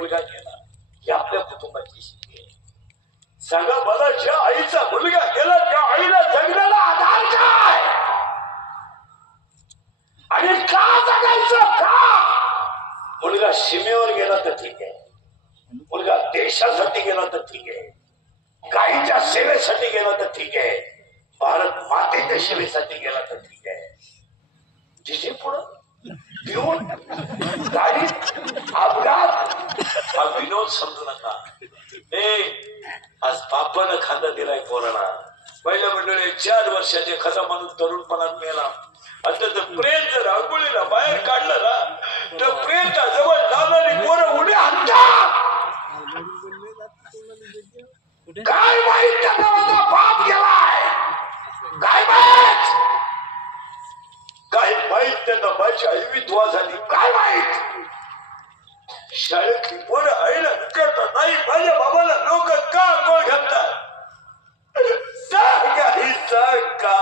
मुलगा गेला ही आपल्या कुटुंबाची स्थिती आहे. सांगा मला, ज्या आईचा मुलगा गेला त्या आईला जगण्याला आधार काय आणि का जगायचं का? मुलगा सीमेवर गेला तर ठीक आहे, मुलगा देशासाठी गेला तर ठीक आहे, गाईच्या सेवेसाठी गेला तर ठीक आहे, भारत मातेच्या सेवेसाठी गेला तर ठीक आहे. जिथे पुढं पिऊन गाडी अपघात हा विनोद समजू नका. आज बापानं खांदा दिलाय पोराला. पहिल्या मंडळी 4 वर्षाचे एखादा माणूस तरुणपणात मेला आता तर प्रेम जर आंघोळीला बाहेर काढलं ना तर प्रेमच्या जवळ जाणारी पोरं उड्या हाणतात. काय माहित त्या नावाचा बाप गेलाय, काय माहित, काय माहित त्यांना माझी आई विधवा झाली, काय माहित. शाळेतली पोरं आईला विचारतात नाही माझ्या बाबाला लोक का गोळ घालतात, सांग का.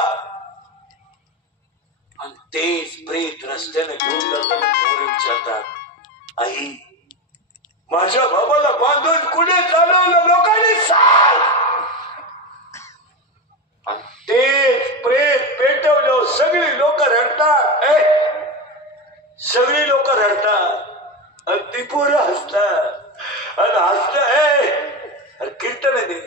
आणि तेच प्रेत रस्त्याने घेऊन जाताना पोरं विचारतात आई माझ्या बाबाला बांधून कुठे चालवलं लोकांनी सांग. आणि तेच प्रेत पेटवलं सगळी लोक रडतात, सगळी लोक रडतात, अगदी पोरं हसतात आणि हसलं कीर्तन दे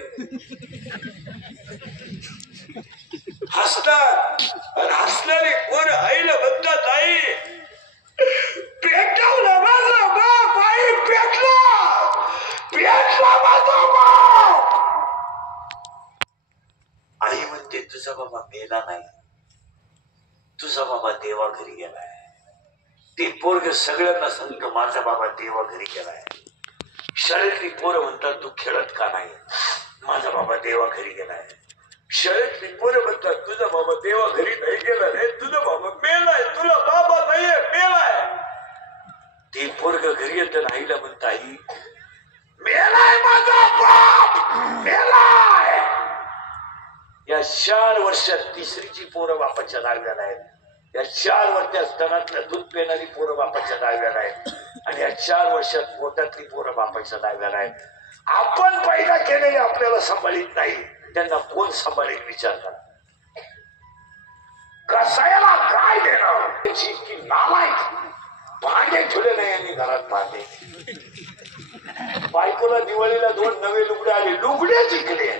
हसतात आणि हसणारी पोरं आईला म्हणतात आई पेटवलं माझा बाप, आई पेटला पेटला माझा बाप. आई म्हणते तुझा बाबा मेला नाही, तुझा बाबा देवा घरी गेलाय. ते पोरग सगळ्यांना सांगतो माझा बाबा देवा घरी गेलाय. शाळेतली पोरं म्हणतात तू खेळत का नाही, माझा बाबा देवा घरी गेलाय. शाळेतली पोरं म्हणतात तुझा बाबा देवा घरी नाही गेला रे, तुझा बाबा मेलाय, तुला बाबा नाहीये मेलाय. ते पोरग घरी येतं आईला म्हणत आई मेलाय माझा बाप मेलाय. या 4 वर्षात तिसरीची पोरं बापाच्या दाव्याला आहेत. या 4 वर्षात स्तनातलं दूध पिणारी पोरं बापाच्या दाव्याला आहेत आणि या 4 वर्षात पोटातली पोरं बापाच्या दाव्याला आहेत. आपण पैदा केलेले आपल्याला सांभाळीत नाही, त्यांना कोण सांभाळेल विचारतात. कसायला काय देणं की नालायक. भांडे ठेवले नाही यांनी घरात भांडे. बायकोला दिवाळीला 2 नवे लुगडे आले, लुगडे जिंकले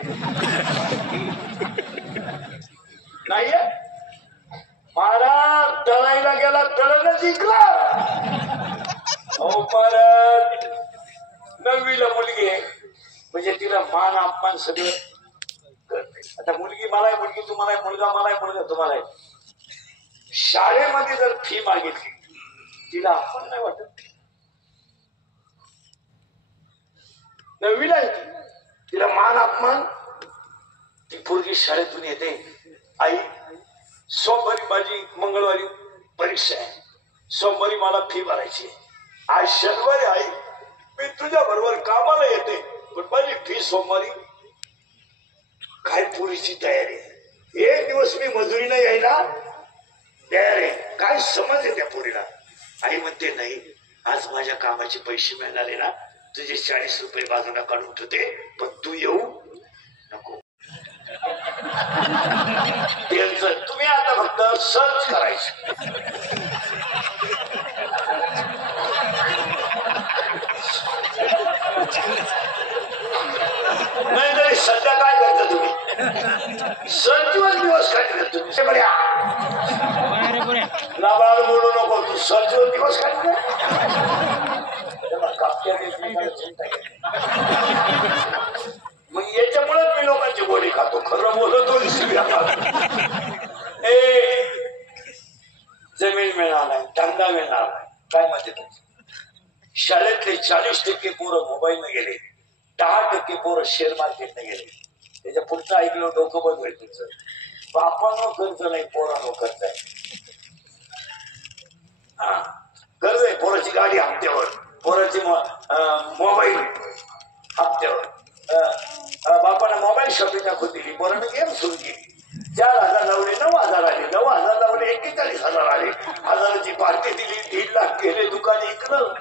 नाहीये. महाराज तळायला गेला तळण जिंकला. महाराज 9वीला मुलगी आहे म्हणजे तिला मान अपमान सगळं करते. आता मुलगी मला आहे, मुलगी तुम्हाला आहे, मुलगा मला आहे, मुलगा तुम्हाला आहे. शाळेमध्ये जर फी मागितली तिला अपमान नाही वाटत. 9वीला आहे तिला मान अपमान. ती पोरगी शाळेतून येते आई सोमवारी माझी मंगळवारी परीक्षा आहे, सोमवारी मला फी भरायची, आज शनिवारी आई मी तुझ्या बरोबर कामाला येते पण माझी फी सोमवारी. काय पुरीची तयारी आहे, 1 दिवस मी मजुरीला यायला तयार आहे. काय समज आहे त्या पोरीला. आई म्हणते नाही आज माझ्या कामाचे पैसे मिळाले ना तुझे 40 रुपये बाजूला काढून ठेवते पण तू येऊ नको. तुम्ही आता फक्त सर्च करायचं. नाही तरी सध्या काय करता तुम्ही सर्चवर दिवस काढले तुम्ही बऱ्या लाभाळ बोलू नको तू सर्चवर दिवस काढले. मग याच्यामुळेच मी लोकांची गोडी खातो, खरं बोलतो. जमीन मिळालाय, धंदा मिळालाय, काय माहिती तुमचं. शाळेतले 40% पोरं मोबाईलने गेले, 10% पोरं शेअर मार्केटने गेले. त्याच्या पुढचं ऐकलं डोकं बंद होईल तुमचं. बापानो कर्ज नाही, पोरानो कर्ज आहे. हा कर्ज आहे. पोराची गाडी हप्त्यावर, पोराची मोबाईल हप्त्यावर. बापाने मोबाईल शॉपिंग दाखवून दिली, पोराने गेम सुरू केली. 4,000 लावले, 9,000 आले, 9,000 लावले 41,000 आले. 1,000ची पार्टी दिली, 1.5 लाख केले दुकान इकलं.